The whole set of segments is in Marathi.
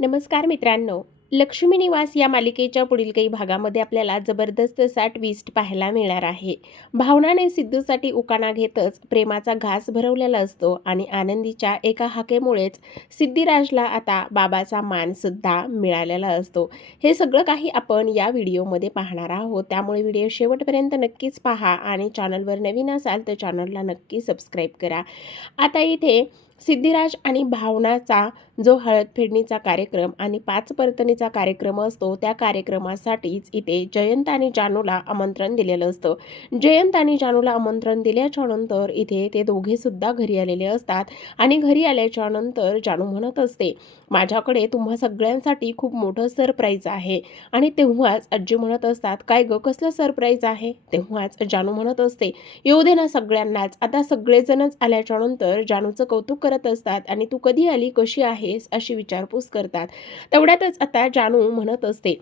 नमस्कार मित्रांनो. लक्ष्मी निवास या मालिकेच्या पुढील काही भागामध्ये आपल्याला जबरदस्त असा ट्विस्ट पाहायला मिळणार आहे. भावनाने सिद्धूसाठी उकाणा घेतच प्रेमाचा घास भरवलेला असतो आणि आनंदीच्या एका हाकेमुळेच सिद्धिराजला आता बाबाचा मानसुद्धा मिळालेला असतो. हे सगळं काही आपण या व्हिडिओमध्ये पाहणार आहोत. त्यामुळे व्हिडिओ शेवटपर्यंत नक्कीच पहा आणि चॅनलवर नवीन असाल तर चॅनलला नक्की सबस्क्राईब करा. आता इथे सिद्धिराज आणि भावनाचा जो हळद फेडणीचा कार्यक्रम आणि पाच परतणीचा कार्यक्रम असतो त्या कार्यक्रमासाठीच इथे जयंत आणि जानूला आमंत्रण दिलेलं असतं. जयंत आणि जानूला आमंत्रण दिल्याच्या नंतर इथे ते दोघे सुद्धा घरी आलेले असतात आणि घरी आल्याच्यानंतर जानू म्हणत असते माझ्याकडे तुम्हा सगळ्यांसाठी खूप मोठं सरप्राईज आहे. आणि तेव्हाच आजी म्हणत असतात काय ग कसलं सरप्राईज आहे? तेव्हाच जानू म्हणत असते येऊ दे ना सगळ्यांनाच आता सगळेजणच आल्याच्यानंतर जानूचं कौतुक करत असतात आणि तू कधी आली कशी आहेस अशी विचारपूस करतात. तेवढ्यातच आता जानू म्हणत असते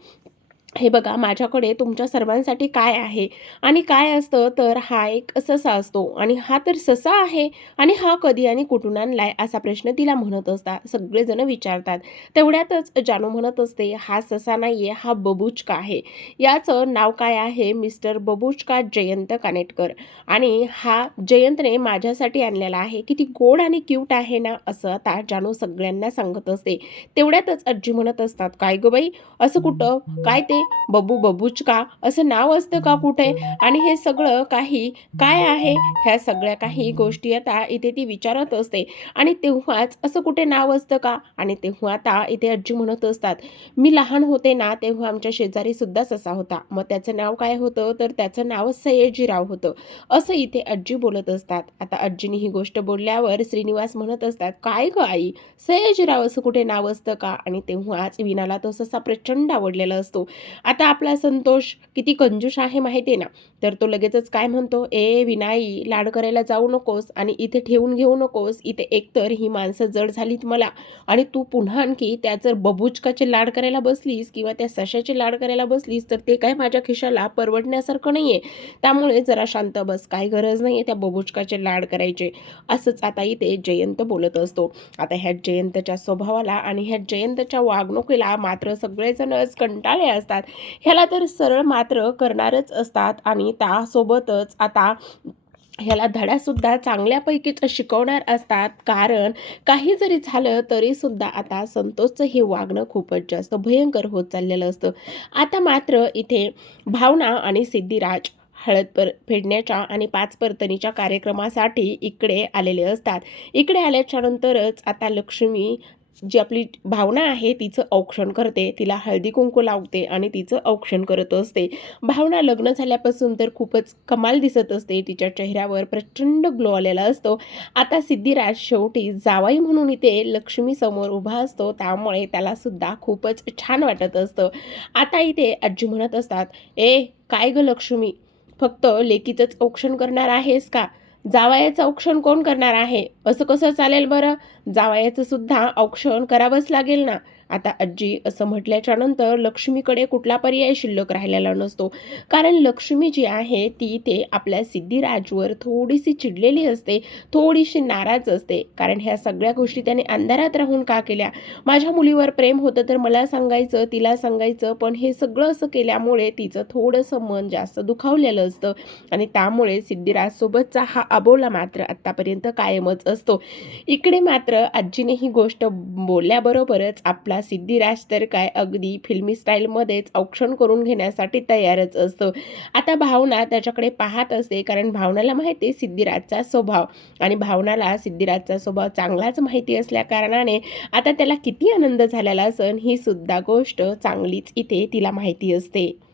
हे बघा माझ्याकडे तुमच्या सर्वांसाठी काय आहे? आणि काय असतं? तर हा एक ससा असतो. आणि हा तर ससा आहे आणि हा कधी आणि कुठून आणलाय असा प्रश्न तिला म्हणत असतात. सगळेजण विचारतात. तेवढ्यातच जानू म्हणत असते हा ससा नाहीये हा बबुचका आहे. याचं नाव काय आहे? मिस्टर बबुचका जयंत कानेटकर. आणि हा जयंतने माझ्यासाठी आणलेला आहे. किती गोड आणि क्यूट आहे ना असं आता जानू सगळ्यांना सांगत असते. तेवढ्यातच आजी म्हणत असतात काय ग बाई? असं कुठं? काय ते? बबू बबूचका असं नाव असतं का कुठे? आणि हे सगळं काही काय आहे? ह्या सगळ्या काही गोष्टी आता इथे ती विचारत असते. आणि तेव्हाच असं कुठे नाव असतं का? आणि तेव्हा आता इथे आजी म्हणत असतात मी लहान होते ना तेव्हा आमच्या शेजारी सुद्धा ससा होता. मग त्याचं नाव काय होतं? तर त्याचं नाव सयाजीराव होतं. असं इथे आजी बोलत असतात. आता आजीने ही गोष्ट बोलल्यावर श्रीनिवास म्हणत असतात काय ग आई? सयाजीराव असं कुठे नाव असतं का? आणि तेव्हाच विनाला तो ससा प्रचंड आवडलेला असतो. आता आपला संतोष किती कंजूष आहे माहिती आहे ना? तर तो लगेचच काय म्हणतो? ए विनाई लाड करायला जाऊ नकोस आणि इथे ठेवून घेऊ नकोस. इथे एकतर ही माणसं जड झालीत मला आणि तू पुन्हा आणखी त्या जर बबुचकाचे लाड करायला बसलीस किंवा त्या सशाचे लाड करायला बसलीस तर ते काय माझ्या खिशाला परवडण्यासारखं नाही आहे त्यामुळे जरा शांत बस. काय गरज नाही आहे त्या बबुचकाचे लाड करायचे. असंच आता इथे जयंत बोलत असतो. आता ह्या जयंतच्या स्वभावाला आणि ह्या जयंतच्या वागणुकीला मात्र सगळेजणच कंटाळे असतात. ह्याला तर सरळ मात्र करणारच असतात आणि त्यासोबतच आता ह्याला धडासुद्धा चांगल्यापैकीच शिकवणार असतात. कारण काही जरी झालं तरी सुद्धा आता संतोषचं हे वागणं खूपच जास्त भयंकर होत चाललेलं असतं. आता मात्र इथे भावना आणि सिद्धिराज हळद पर फेडण्याच्या आणि पाच परतणीच्या कार्यक्रमासाठी इकडे आलेले असतात. इकडे आल्याच्या नंतरच आता लक्ष्मी जी आपली भावना आहे तिचं औक्षण करते तिला हळदी कुंकू लावते आणि तिचं औक्षण करत असते. भावना लग्न झाल्यापासून तर खूपच कमाल दिसत असते. तिच्या चेहऱ्यावर प्रचंड ग्लो आलेला असतो. आता सिद्धिराज शेवटी जावाई म्हणून इथे लक्ष्मीसमोर उभा असतो. त्यामुळे त्याला सुद्धा खूपच छान वाटत असतं. आता इथे आजी म्हणत असतात ए काय ग लक्ष्मी? फक्त लेकीचंच औक्षण करणार आहेस का? जावयाचं औक्षण कोण करणार आहे? असं कसं चालेल बरं? जावयाचं सुद्धा औक्षण करावंच लागेल ना. आता आजी असं म्हटल्याच्या नंतर लक्ष्मीकडे कुठला पर्याय शिल्लक राहिलेला नसतो. कारण लक्ष्मी जी आहे ती ते आपल्या सिद्धिराजवर थोडीशी चिडलेली असते थोडीशी नाराज असते. कारण ह्या सगळ्या गोष्टी त्याने अंधारात राहून का केल्या? माझ्या मुलीवर प्रेम होतं तर मला सांगायचं तिला सांगायचं पण हे सगळं असं केल्यामुळे तिचं थोडंसं मन जास्त दुखावलेलं असतं. आणि त्यामुळे सिद्धिराजसोबतचा हा अबोला मात्र आत्तापर्यंत कायमच असतो. इकडे मात्र आजीने ही गोष्ट बोलल्याबरोबरच आपला सिद्धिराज तर काय अगदी फिल्मी स्टाईलमध्येच औक्षण करून घेण्यासाठी तयारच असतो. आता भावना त्याच्याकडे पाहत असते कारण भावनाला माहिती आहे सिद्धिराजचा स्वभाव. आणि भावनाला सिद्धिराजचा स्वभाव चांगलाच माहिती असल्या कारणाने आता त्याला किती आनंद झालेला असन ही सुद्धा गोष्ट चांगलीच इथे तिला माहिती असते.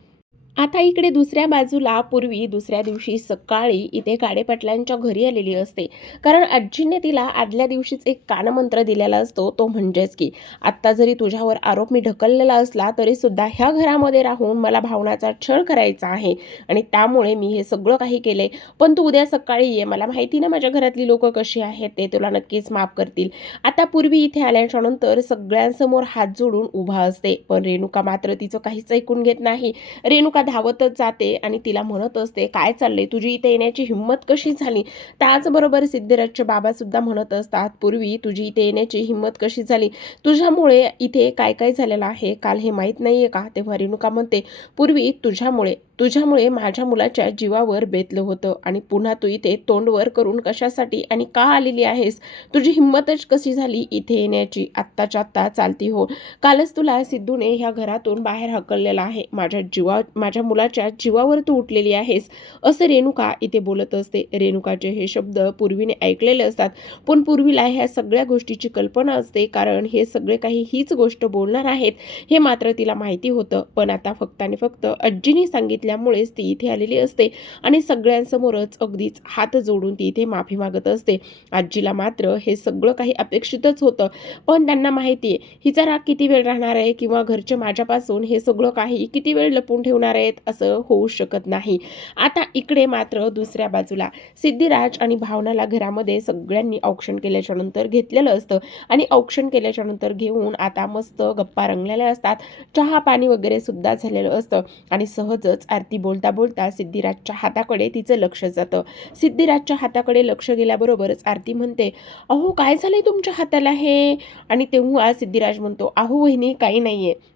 आता इकडे दुसऱ्या बाजूला पूर्वी दुसऱ्या दिवशी सकाळी इथे काडेपाटलांच्या घरी आलेली असते. कारण आजीने तिला आदल्या दिवशीच एक कानमंत्र दिलेला असतो तो म्हणजेच की आत्ता जरी तुझ्यावर आरोप मी ढकललेला असला तरी सुद्धा ह्या घरामध्ये राहून मला भावनाचा छळ करायचा आहे आणि त्यामुळे मी हे सगळं काही केले पण तू उद्या सकाळी ये मला माहिती ना माझ्या घरातली लोक कशी आहेत ते तुला नक्कीच माफ करतील. आता पूर्वी इथे आल्याच्यानंतर सगळ्यांसमोर हात जोडून उभा असते पण रेणुका मात्र तिचं काहीच ऐकून घेत नाही. रेणुका धावतच जाते आणि तिला म्हणत असते काय चाललंय? तुझी इथे येण्याची हिंमत कशी झाली? त्याचबरोबर सिद्धिराजचे बाबासुद्धा म्हणत असतात पूर्वी तुझी इथे येण्याची हिंमत कशी झाली? तुझ्यामुळे इथे काय काय झालेलं आहे? काल हे माहीत नाही आहे का? तेव्हा रेणुका म्हणते पूर्वी तुझ्यामुळे तुझ्यामुळे माझ्या मुलाच्या जीवावर बेतलं होतं आणि पुन्हा तू इथे तोंडवर करून कशासाठी आणि का आलेली आहेस? तुझी हिंमतच कशी झाली इथे येण्याची? आत्ताच्या आत्ता चालती हो. कालच तुला सिद्धूने ह्या घरातून बाहेर हकललेला आहे. माझ्या जीवा माझ्या मुलाच्या जीवावर तू उठलेली आहेस. असं रेणुका इथे बोलत असते. रेणुकाचे हे शब्द पूर्वीने ऐकलेले असतात. पण पूर्वीला ह्या सगळ्या गोष्टीची कल्पना असते. कारण हे सगळे काही हीच गोष्ट बोलणार आहेत. हे मात्र तिला माहिती होतं. पण आता फक्त आणि फक्त आजीने सांगितल्यामुळेच ती इथे आलेली असते आणि सगळ्यांसमोरच अगदीच हात जोडून ती इथे माफी मागत असते. आजीला मात्र हे सगळं काही अपेक्षितच होतं. पण त्यांना माहिती आहे हिचा राग किती वेळ राहणार आहे किंवा घरचे माझ्यापासून हे सगळं काही किती वेळ लपून ठेवणार आहेत असं होऊ शकत नाही. आता इकडे मात्र दुसऱ्या बाजूला सिद्धिराज आणि भावनाला घरामध्ये सगळ्यांनी औक्षण केल्याच्यानंतर घेतलेलं असतं. आणि औक्षण केल्याच्यानंतर घेऊन आता मस्त गप्पा रंगलेल्या असतात. चहा पाणी वगैरे सुद्धा झालेलं असतं. आणि सहजच आरती बोलता बोलता सिद्धिराजच्या हाताकडे तिचं लक्ष जातं. सिद्धिराजच्या हाताकडे लक्ष गेल्याबरोबरच आरती म्हणते अहो काय झालंय तुमच्या हाताला हे? आणि तेव्हा सिद्धिराज म्हणतो अहो वहिनी काही नाही आहे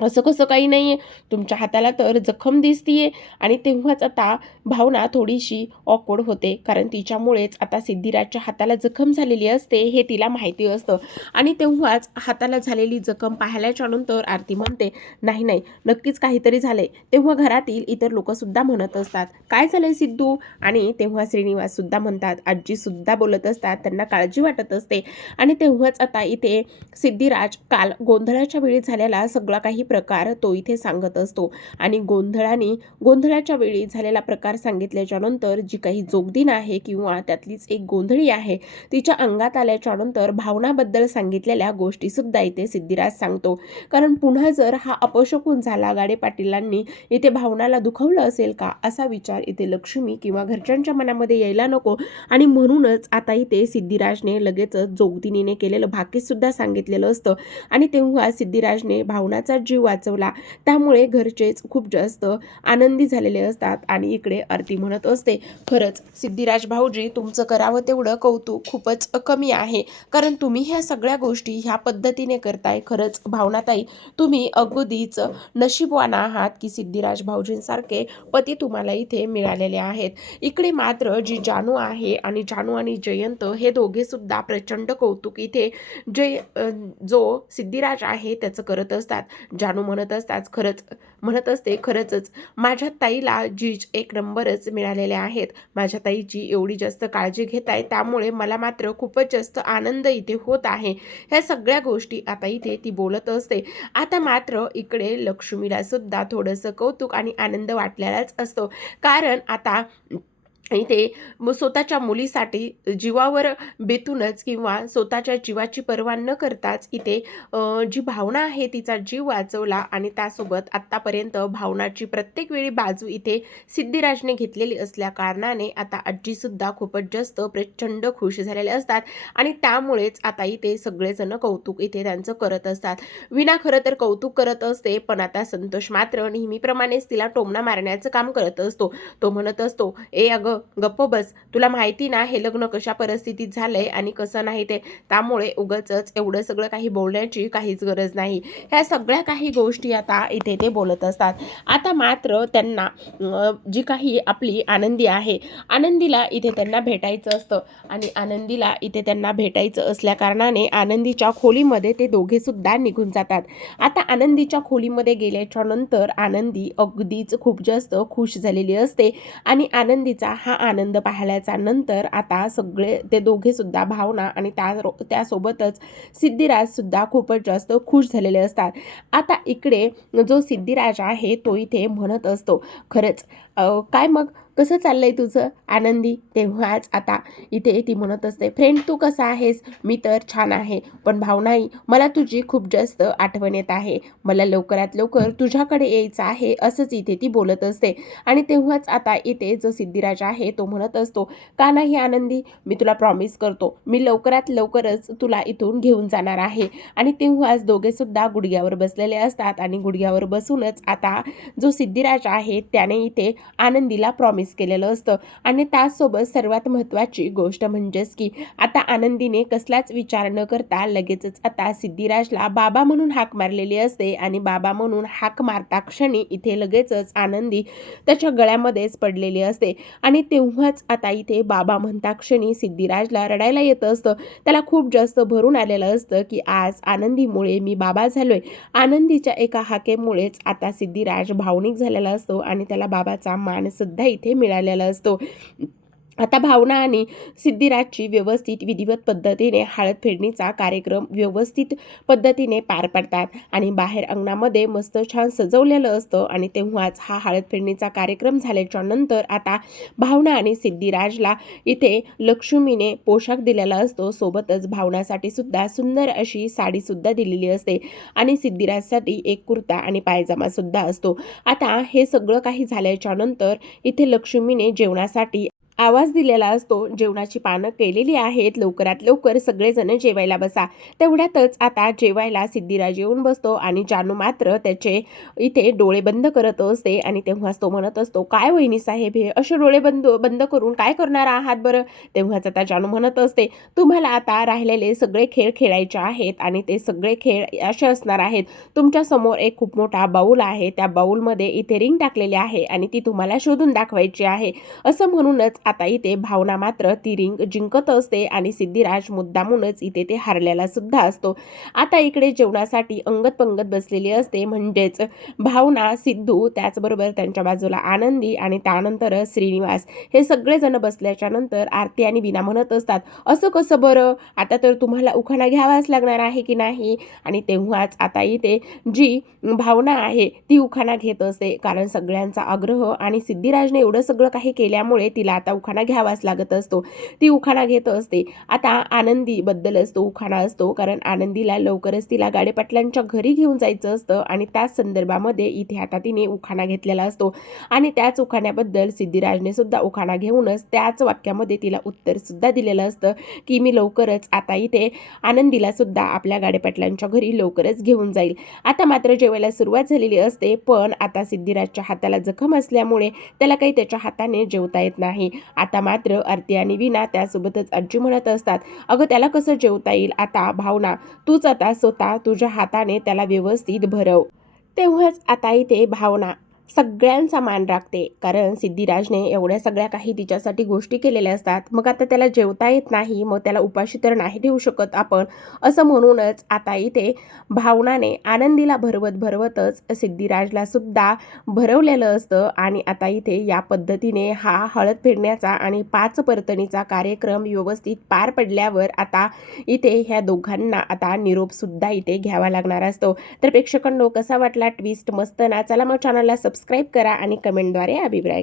असं कसं काही नाही आहे तुमच्या हाताला तर जखम दिसतीये. आणि तेव्हाच आता भावना थोडीशी ऑकवर्ड होते. कारण तिच्यामुळेच आता सिद्धिराजच्या हाताला जखम झालेली असते हे तिला माहिती असतं. आणि तेव्हाच हाताला झालेली जखम पाहिल्याच्या नंतर आरती म्हणते नाही नाही नक्कीच काहीतरी झालंय. तेव्हा घरातील इतर लोकसुद्धा म्हणत असतात काय झालंय सिद्धू? आणि तेव्हा श्रीनिवाससुद्धा म्हणतात आजीसुद्धा बोलत असतात त्यांना काळजी वाटत असते. आणि तेव्हाच आता इथे सिद्धिराज काल गोंधळाच्या वेळी झालेला सगळा काही प्रकार तो इथे सांगत असतो. आणि गोंधळाने गोंधळाच्या वेळी झालेला प्रकार सांगितल्याच्या नंतर जी काही जोगदीन आहे किंवा त्यातलीच एक गोंधळी आहे तिच्या अंगात आल्याच्यानंतर भावनाबद्दल सांगितलेल्या गोष्टी सुद्धा इथे सिद्धिराज सांगतो. कारण पुन्हा जर हा अपशकून झाला गाडे पाटीलांनी इथे भावनाला दुखवलं असेल का असा विचार इथे लक्ष्मी किंवा घरच्यांच्या मनामध्ये यायला नको. आणि म्हणूनच आता इथे सिद्धिराजने लगेचच जोगदिनीने केलेलं भाकीत सुद्धा सांगितलेलं असतं. आणि तेव्हा सिद्धिराजने भावनाचा जीव वाचवला. त्यामुळे घरचेच खूप जास्त आनंदी झालेले असतात आणि इकडे आरती म्हणत असते खरंच सिद्धिराज भाऊजी तुमचं करावं तेवढं कौतुक खूपच कमी आहे. कारण तुम्ही ह्या सगळ्या गोष्टी ह्या पद्धतीने करताय. खरंच भावनाताई तुम्ही अगोदीच नशीबवान आहात की सिद्धिराज भाऊजींसारखे पती तुम्हाला इथे मिळालेले आहेत. इकडे मात्र जी जानू आहे आणि जानू आणि जयंत हे दोघे सुद्धा प्रचंड कौतुक इथे जय जो सिद्धिराज आहे त्याचं करत असतात. जानू म्हणत असताच खरंच म्हणत असते खरंचच. माझ्या ताईला जीज एक नंबरच मिळालेले आहेत. माझ्या ताईची एवढी जास्त काळजी घेत आहे त्यामुळे मला मात्र खूपच जास्त आनंद इथे होत आहे. ह्या सगळ्या गोष्टी आता इथे ती बोलत असते. आता मात्र इकडे लक्ष्मीला सुद्धा थोडंसं कौतुक आणि आनंद वाटलेलाच असतो. कारण आता इथे मग स्वतःच्या मुलीसाठी जीवावर बेतूनच किंवा स्वतःच्या जीवाची पर्वा न करताच इथे जी भावना आहे तिचा जीव वाचवला आणि त्यासोबत आत्तापर्यंत भावनाची प्रत्येक वेळी बाजू इथे सिद्धिराजने घेतलेली असल्या कारणाने आता आजीसुद्धा खूपच जास्त प्रचंड खुश झालेले असतात आणि त्यामुळेच आता इथे सगळेजण कौतुक इथे त्यांचं करत असतात. विना खरं तर कौतुक करत असते पण आता संतोष मात्र नेहमीप्रमाणेच तिला टोमणा मारण्याचं काम करत असतो. तो म्हणत असतो ए अगं गप्प बस. तुला माहिती ना हे लग्न कशा परिस्थितीत झालंय आणि कसं नाही ते. त्यामुळे उगच एवढं सगळं काही बोलण्याची काहीच गरज नाही. ह्या सगळ्या काही गोष्टी आता इथे ते बोलत असतात. आता मात्र त्यांना जी काही आपली आनंदी आहे आनंदीला इथे त्यांना भेटायचं असतं. आणि आनंदीला इथे त्यांना भेटायचं असल्या कारणाने आनंदीच्या खोलीमध्ये ते दोघे सुद्धा निघून जातात. आता आनंदीच्या खोलीमध्ये गेल्याच्यानंतर आनंदी अगदीच खूप जास्त खुश झालेली असते. आणि आनंदीचा हा आनंद पाहिल्याचा नंतर आता सगळे ते दोघे सुद्धा भावना आणि त्या त्यासोबतच सिद्धिराज सुद्धा खूपच जास्त खुश झालेले असतात. आता इकडे जो सिद्धिराज आहे तो इथे म्हणत असतो खरंच काय मग कसं चाललंय तुझं? आनंदी तेव्हाच आता इथे ती म्हणत असते फ्रेंड तू कसा आहेस? मी तर छान आहे पण भावनाई मला तुझी खूप जास्त आठवण येत आहे. मला लवकरात लवकर तुझ्याकडे यायचं आहे असंच इथे ती बोलत असते. आणि तेव्हाच आता इथे जो सिद्धिराज आहे तो म्हणत असतो का नाही आनंदी? मी तुला प्रॉमिस करतो मी लवकरात लवकरच तुला इथून घेऊन जाणार आहे. आणि तेव्हाच दोघे सुद्धा गुडघ्यावर बसलेले असतात आणि गुडघ्यावर बसूनच आता जो सिद्धिराज आहे त्याने इथे आनंदीला प्रॉमिस केलेलं असतं. आणि त्याचसोबत सर्वात महत्त्वाची गोष्ट म्हणजेच की आता आनंदीने कसलाच विचार न करता लगेचच आता सिद्धिराजला बाबा म्हणून हाक मारलेली असते. आणि बाबा म्हणून हाक मारता क्षणी इथे लगेचच आनंदी त्याच्या गळ्यामध्येच पडलेली असते. आणि तेव्हाच आता इथे बाबा म्हणता क्षणी सिद्धिराजला रडायला येत असतं. त्याला खूप जास्त भरून आलेलं असतं की आज आनंदीमुळे मी बाबा झालोय. आनंदीच्या एका हाकेमुळेच आता सिद्धिराज भावनिक झालेला असतो. आणि त्याला बाबाचा मान सुद्धा इथे मिळालेला असतो आता भावना आणि सिद्धिराजची व्यवस्थित विधिवत पद्धतीने हळद फेडणीचा कार्यक्रम व्यवस्थित पद्धतीने पार पडतात आणि बाहेर अंगणामध्ये मस्त छान सजवलेलं असतं आणि तेव्हाच हा हळद फेडणीचा कार्यक्रम झाल्याच्यानंतर आता भावना आणि सिद्धिराजला इथे लक्ष्मीने पोशाख दिलेला असतो. सोबतच भावनासाठी सुद्धा सुंदर अशी साडीसुद्धा दिलेली असते आणि सिद्धिराजसाठी एक कुर्ता आणि पायजामासुद्धा असतो. आता हे सगळं काही झाल्याच्यानंतर इथे लक्ष्मीने जेवणासाठी आवाज दिलेला असतो जेवणाची पानं केलेली आहेत लवकरात लवकर सगळेजण जेवायला बसा. तेवढ्यातच आता जेवायला सिद्धिराज येऊन बसतो आणि जानू मात्र त्याचे इथे डोळे बंद करत असते आणि तेव्हाच तो म्हणत असतो काय वहिनी साहेब हे असे डोळे बंद बंद करून काय करणार आहात बरं? तेव्हाच आता जानू म्हणत असते तुम्हाला आता राहिलेले सगळे खेळ खेळायचे आहेत आणि ते सगळे खेळ असे असणार आहेत. तुमच्यासमोर एक खूप मोठा बाऊल आहे त्या बाऊलमध्ये इथे रिंग टाकलेली आहे आणि ती तुम्हाला शोधून दाखवायची आहे. असं म्हणूनच आता इथे भावना मात्र ती रिंग जिंकत असते आणि सिद्धिराज मुद्दामूनच इथे ते हारलेला सुद्धा असतो. आता इकडे जेवणासाठी अंगत पंगत बसलेली असते. म्हणजेच भावना सिद्धू त्याचबरोबर त्यांच्या बाजूला आनंदी आणि त्यानंतर श्रीनिवास. हे सगळेजण बसल्याच्या नंतर आरती आणि बिना म्हणत असतात असं कसं बरं? आता तर तुम्हाला उखाणा घ्यावाच लागणार आहे की नाही? आणि तेव्हाच आता इथे जी भावना आहे ती उखाणा घेत असते. कारण सगळ्यांचा आग्रह आणि सिद्धिराजने एवढं सगळं काही केल्यामुळे तिला आता उखाणा घ्यावाच लागत असतो. ती उखाणा घेत असते. आता आनंदी बद्दलच तो उखाणा असतो. कारण आनंदीला लवकरच तिला गाडेपाटलांच्या घरी घेऊन जायचं असतं आणि त्याच संदर्भामध्ये इथे आता तिने उखाणा घेतलेला असतो. आणि त्याच उखाण्याबद्दल सिद्धिराजने सुद्धा उखाणा घेऊनच त्याच वाक्यामध्ये तिला उत्तर सुद्धा दिलेलं असतं की मी लवकरच आता इथे आनंदीला सुद्धा आपल्या गाडेपाटलांच्या घरी लवकरच घेऊन जाईल. आता मात्र जेवायला सुरुवात झालेली असते पण आता सिद्धिराजच्या हाताला जखम असल्यामुळे त्याला काही त्याच्या हाताने जेवता येत नाही. आता मात्र आरती आणि विना त्यासोबतच आजी म्हणत असतात अगं त्याला कसं जेवता येईल? आता भावना तूच आता स्वतः तुझ्या हाताने त्याला व्यवस्थित भरव. तेव्हाच आता इथे भावना सगळ्यांचा मान राखते. कारण सिद्धिराजने एवढ्या सगळ्या काही तिच्यासाठी गोष्टी केलेल्या असतात. मग आता त्याला जेवता येत नाही मग त्याला उपाशी तर नाही ठेवू शकत आपण असं म्हणूनच आता इथे भावनाने आनंदीला भरवत भरवतच सिद्धिराजला सुद्धा भरवलेलं असतं. आणि आता इथे या पद्धतीने हा हळद फेडण्याचा आणि पाच परतणीचा कार्यक्रम व्यवस्थित पार पडल्यावर आता इथे ह्या दोघांना आता निरोपसुद्धा इथे घ्यावा लागणार असतो. तर प्रेक्षकांनो कसा वाटला ट्विस्ट मस्त ना? चला मग चॅनलला सबस्क्राईब करा आणि कमेंटद्वारे अभिप्राय करा